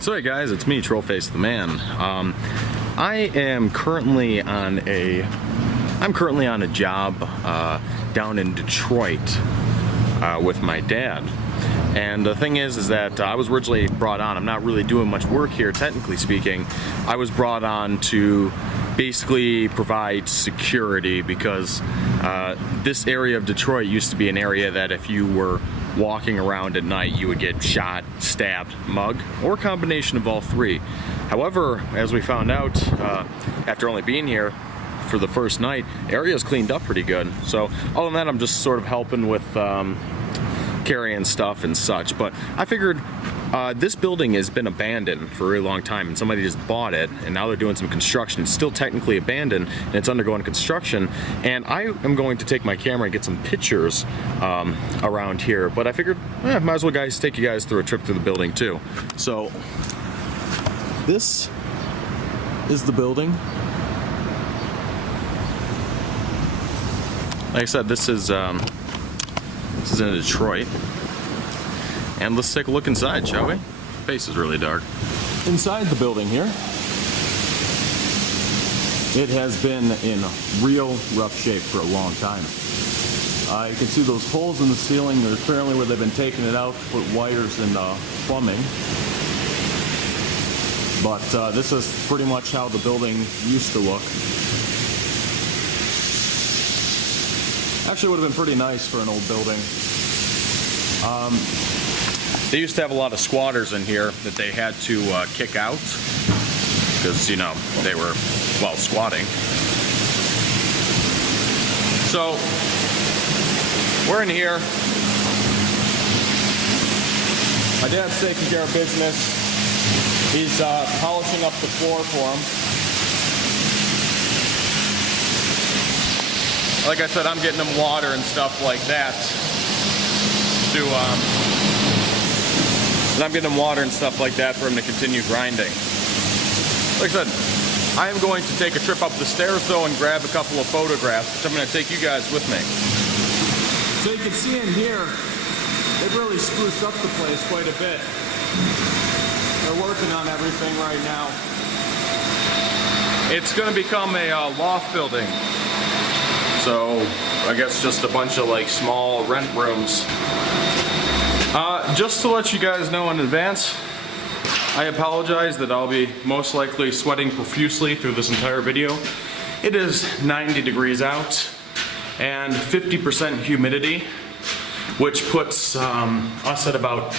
So hey guys, it's me, Trollface the Man. I am currently on a job down in Detroit with my dad. And the thing is that I was originally brought on. I'm not really doing much work here, technically speaking. I was brought on to basically provide security because this area of Detroit used to be an area that if you were walking around at night, you would get shot, stabbed, mugged, or a combination of all three. However, as we found out after only being here for the first night, area's cleaned up pretty good. So other than that, I'm just sort of helping with carrying stuff and such. But I figured this building has been abandoned for a really long time, and somebody just bought it, and now they're doing some construction. It's still technically abandoned, and it's undergoing construction. And I am going to take my camera and get some pictures around here. But I figured, might as well take you guys through a trip through the building too. So this is the building. Like I said, this is in Detroit. And let's take a look inside, shall we? The face is really dark. Inside the building here, it has been in real rough shape for a long time. You can see those holes in the ceiling. They're apparently where they've been taking it out to put wires and plumbing. But this is pretty much how the building used to look. Actually, would have been pretty nice for an old building. They used to have a lot of squatters in here that they had to kick out because, you know, they were, well, squatting. So, we're in here. My dad's taking care of business. He's polishing up the floor for him. Like I said, I'm getting him water and stuff like that for him to continue grinding. Like I said, I am going to take a trip up the stairs though and grab a couple of photographs, which I'm going to take you guys with me. So you can see in here, they've really spruced up the place quite a bit. They're working on everything right now. It's going to become a loft building. So I guess just a bunch of like small rent rooms. Just to let you guys know in advance, I apologize that I'll be most likely sweating profusely through this entire video. It is 90 degrees out and 50% humidity, which puts us at about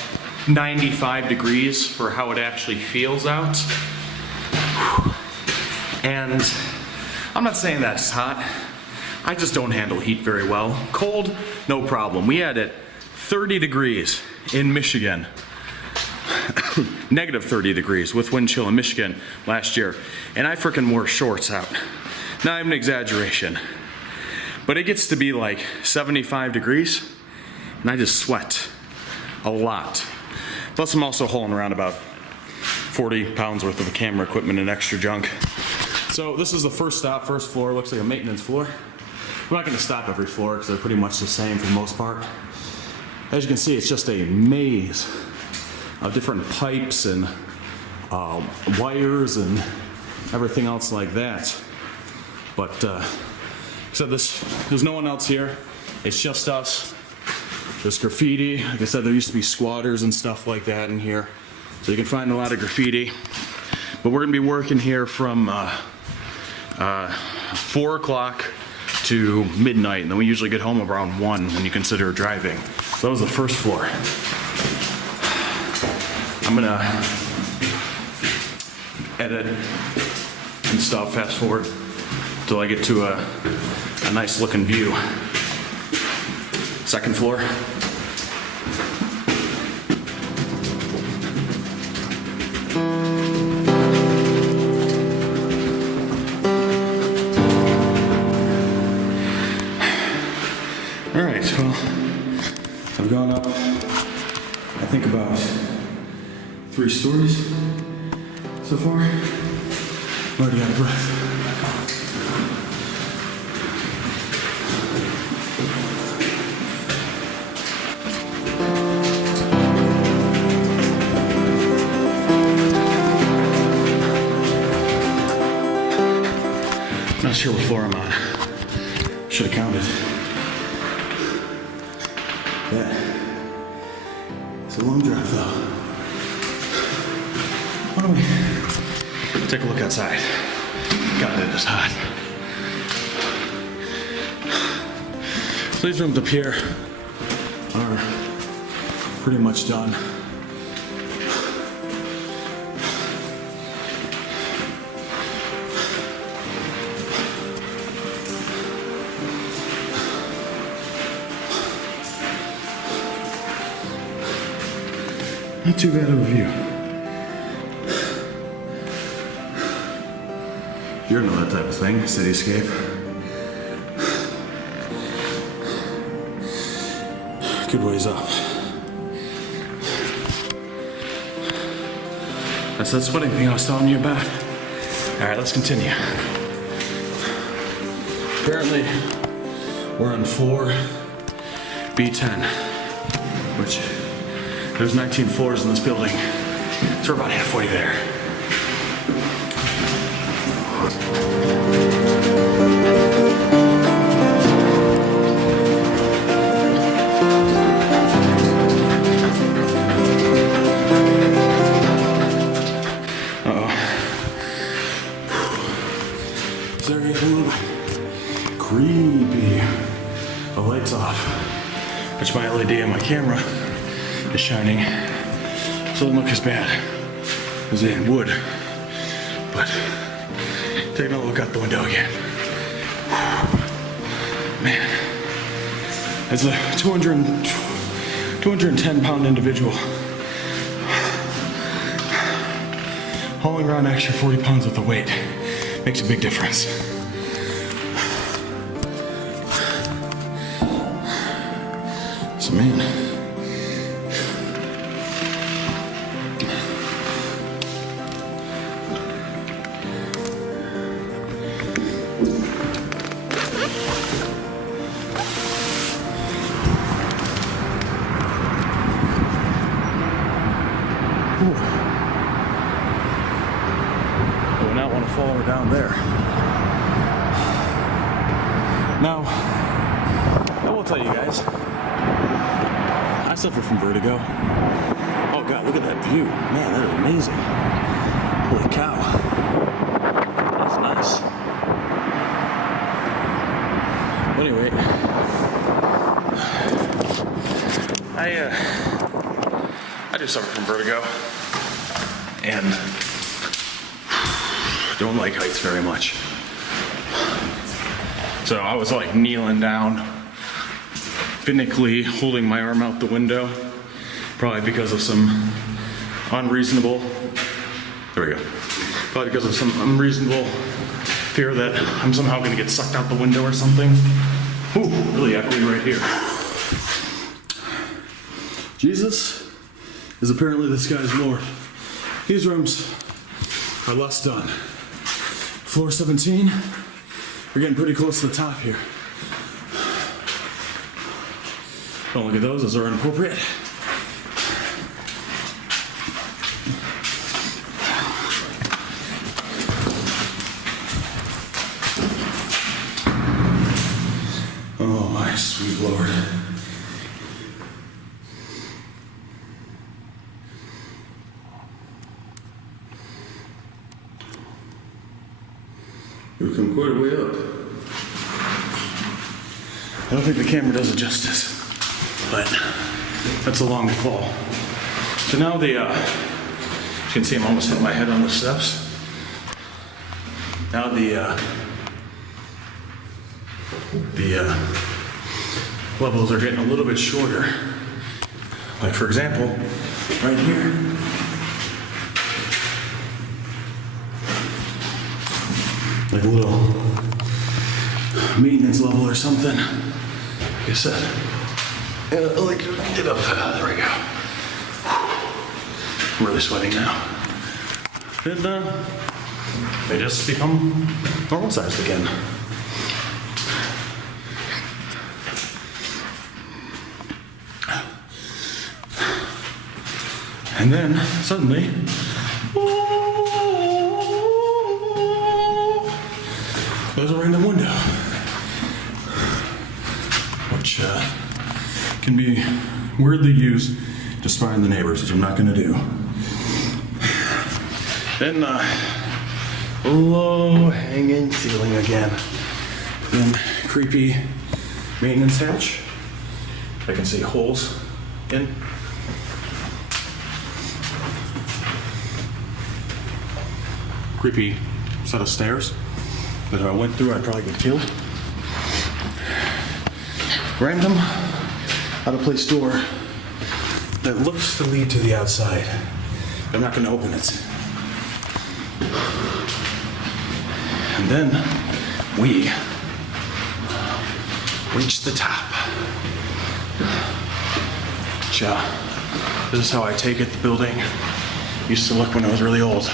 95 degrees for how it actually feels out. And I'm not saying that's hot. I just don't handle heat very well. Cold, no problem. We had it 30 degrees in Michigan. Negative 30 degrees with wind chill in Michigan last year. And I frickin' wore shorts out. Not even an exaggeration. But it gets to be like 75 degrees and I just sweat a lot. Plus I'm also hauling around about 40 pounds worth of camera equipment and extra junk. So this is the first stop, first floor. Looks like a maintenance floor. We're not going to stop every floor because they're pretty much the same for the most part. As you can see, it's just a maze of different pipes and wires and everything else like that. But so there's no one else here. It's just us. There's graffiti. Like I said, there used to be squatters and stuff like that in here. So you can find a lot of graffiti. But we're going to be working here from 4 o'clock to midnight, and then we usually get home around 1 when you consider driving. So that was the first floor. I'm gonna edit and stuff, fast forward till I get to a nice looking view. Second floor. Alright, well, I've gone up, I think about 3 stories so far. I'm already out of breath. Not sure what floor I'm on. Should have counted. Yeah. It's a long drive though. Why don't we take a look outside? God, it is hot. So these rooms up here are pretty much done. Not too bad of a view. You know that type of thing, cityscape. Good ways up. That's that sweating thing I was telling you about. All right, let's continue. Apparently, we're on floor B10, which there's 19 floors in this building, so we're about halfway there. This area is a little creepy. The light's off, which my LED on my camera is shining, so it doesn't look as bad as it would. But taking a look out the window again. Man, as a 210-pound individual, hauling around an extra 40 pounds with the weight makes a big difference. So man, I would not want to fall down there. Now, I will tell you guys, I suffer from vertigo. Oh God, look at that view. Man, that is amazing. Holy cow. That's nice. Anyway, I do suffer from vertigo and don't like heights very much. So I was like kneeling down, finically holding my arm out the window, probably because of some unreasonable, there we go, probably because of some unreasonable fear that I'm somehow gonna get sucked out the window or something. Ooh, really echoey right here. Jesus is apparently this guy's Lord. These rooms are less done. Floor 17, we're getting pretty close to the top here. Don't look at those, those are inappropriate. Oh my sweet Lord. We've come quite a way up. I don't think the camera does it justice, but that's a long fall. So now as you can see, I'm almost hitting my head on the steps. Now the levels are getting a little bit shorter. Like for example, right here. Like a little maintenance level or something. Like I said, like get up. There we go. I'm really sweating now. And they just become normal sized again. And then suddenly, there's a random window, which can be weirdly used to spy on the neighbors, which I'm not gonna do. Then low hanging ceiling again. Then creepy maintenance hatch. I can see holes in. Creepy set of stairs that if I went through, I'd probably get killed. Random, out of place door that looks to lead to the outside. I'm not gonna open it. And then we reach the top. This is how I take it the building used to look when it was really old.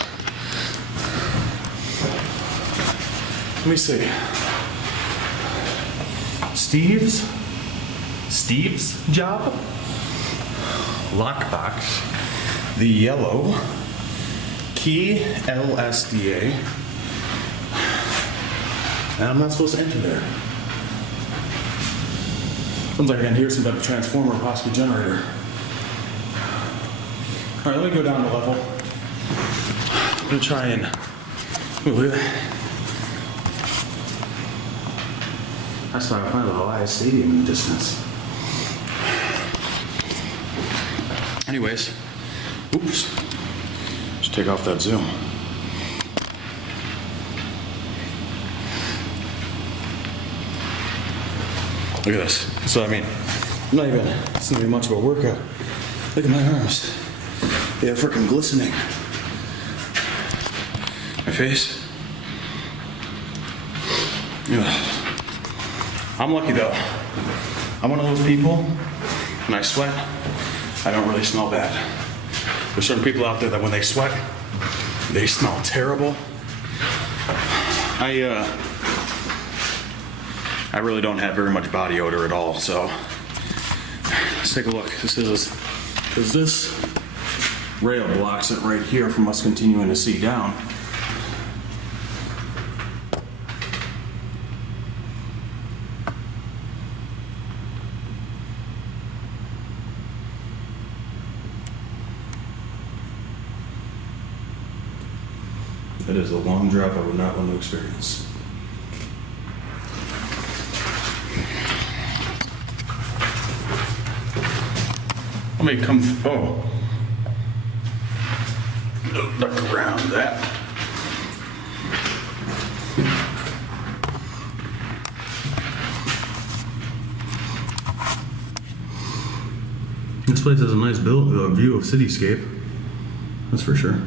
Let me see. Steve's job? Lockbox. The yellow. Key LSDA. And I'm not supposed to enter there. Sounds like I can hear some type of transformer or possibly generator. All right, let me go down a level. I'm gonna try and, ooh, look at that. That's why I find the Elias Stadium in the distance. Anyways, oops. Just take off that zoom. Look at this. So I mean, I'm not even, it's not even much of a workout. Look at my arms. They're freaking glistening. My face. Ugh. I'm lucky though. I'm one of those people, when I sweat, I don't really smell bad. There's certain people out there that when they sweat, they smell terrible. I really don't have very much body odor at all, so let's take a look. This rail blocks it right here from us continuing to see down. It is a long drive I would not want to experience. Let me come, oh. Duck around that. This place has a nice view of cityscape. That's for sure.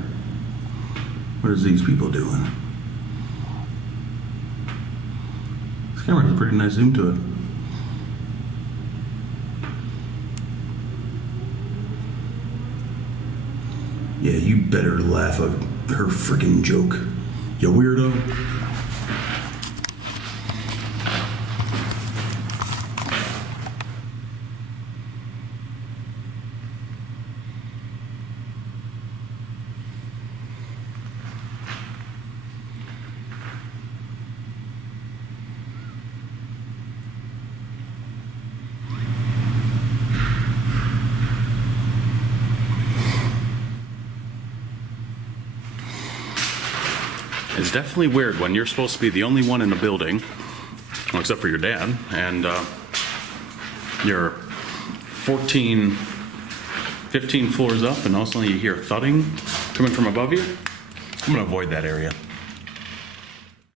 What is these people doing? This camera has a pretty nice zoom to it. Yeah, you better laugh at her freaking joke, you weirdo. It's definitely weird when you're supposed to be the only one in the building, well, except for your dad, and you're 15 floors up, and all of a sudden you hear thudding coming from above you. I'm gonna avoid that area.